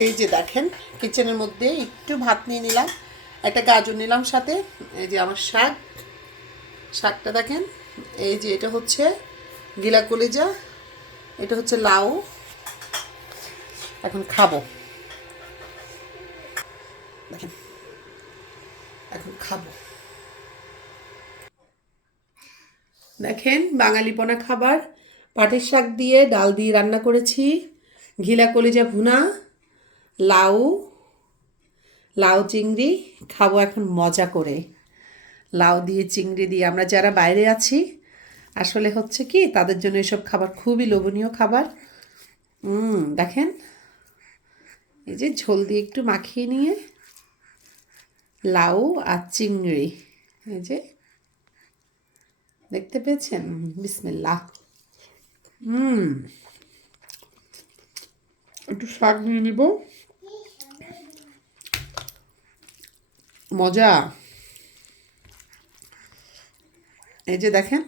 এই যে দেখেন কিচেনের মধ্যে একটু ভাত নিয়ে নিলাম, একটা গাজর নিলাম সাথে। এই যে আমার শাকটা দেখেন। এই যে এটা হচ্ছে গিলা কলিজা, এটা হচ্ছে লাউ। এখন খাবো, দেখেন এখন খাবো। দেখেন বাঙালিপনা খাবার, পাটের শাক দিয়ে ডাল দিয়ে রান্না করেছি, ঘিলা কলিজা ভুনা, লাউ, লাউ চিংড়ি। খাবো এখন মজা করে। লাউ দিয়ে চিংড়ি দিয়ে, আমরা যারা বাইরে আছি আসলে হচ্ছে কি তাদের জন্য এসব খাবার খুবই লোভনীয় খাবার। দেখেন এই যে ঝোল দিয়ে একটু মাখিয়ে নিয়ে লাউ আর চিংড়ি, এই যে দেখতে পেয়েছেন। বিসমিল্লাহ। একটু শাক নিয়ে নিব, মজা। এই যে দেখেন,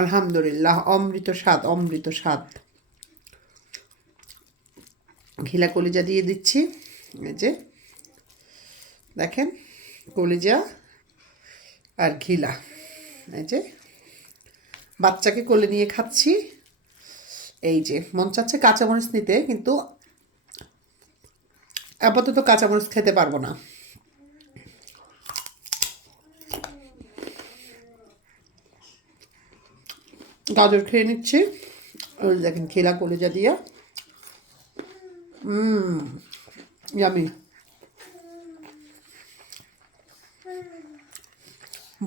আলহামদুলিল্লাহ, অমৃত স্বাদ, অমৃত স্বাদ। ঘিলা কলিজা দিয়ে দিচ্ছি, এই যে দেখেন কলিজা আর ঘিলা। এই যে বাচ্চাকে কোলে নিয়ে খাচ্ছি। এই যে মন চাচ্ছে কাঁচামরিচ নিতে, কিন্তু আপাতত কাঁচামরিচ খেতে পারবো না। গাজর খেয়ে নিচ্ছি, ওই দেখেন ঘিলা কলিজা দিয়ে। ইয়ামি।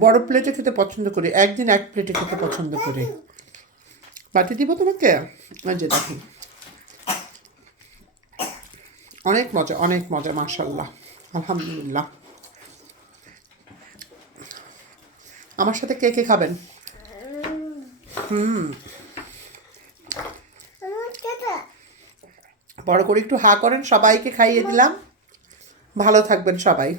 বড় প্লেটে খেতে পছন্দ করি, একদিন এক প্লেটে খেতে পছন্দ করি। বাটি দিব তোমাকে? ওই যে দেখেন, অনেক মজা, অনেক মজা, মাশাল্লাহ, আলহামদুলিল্লাহ। আমার সাথে কে কে খাবেন? বড় করে একটু হা করেন, সবাইকে খাইয়ে দিলাম। ভালো থাকবেন সবাই।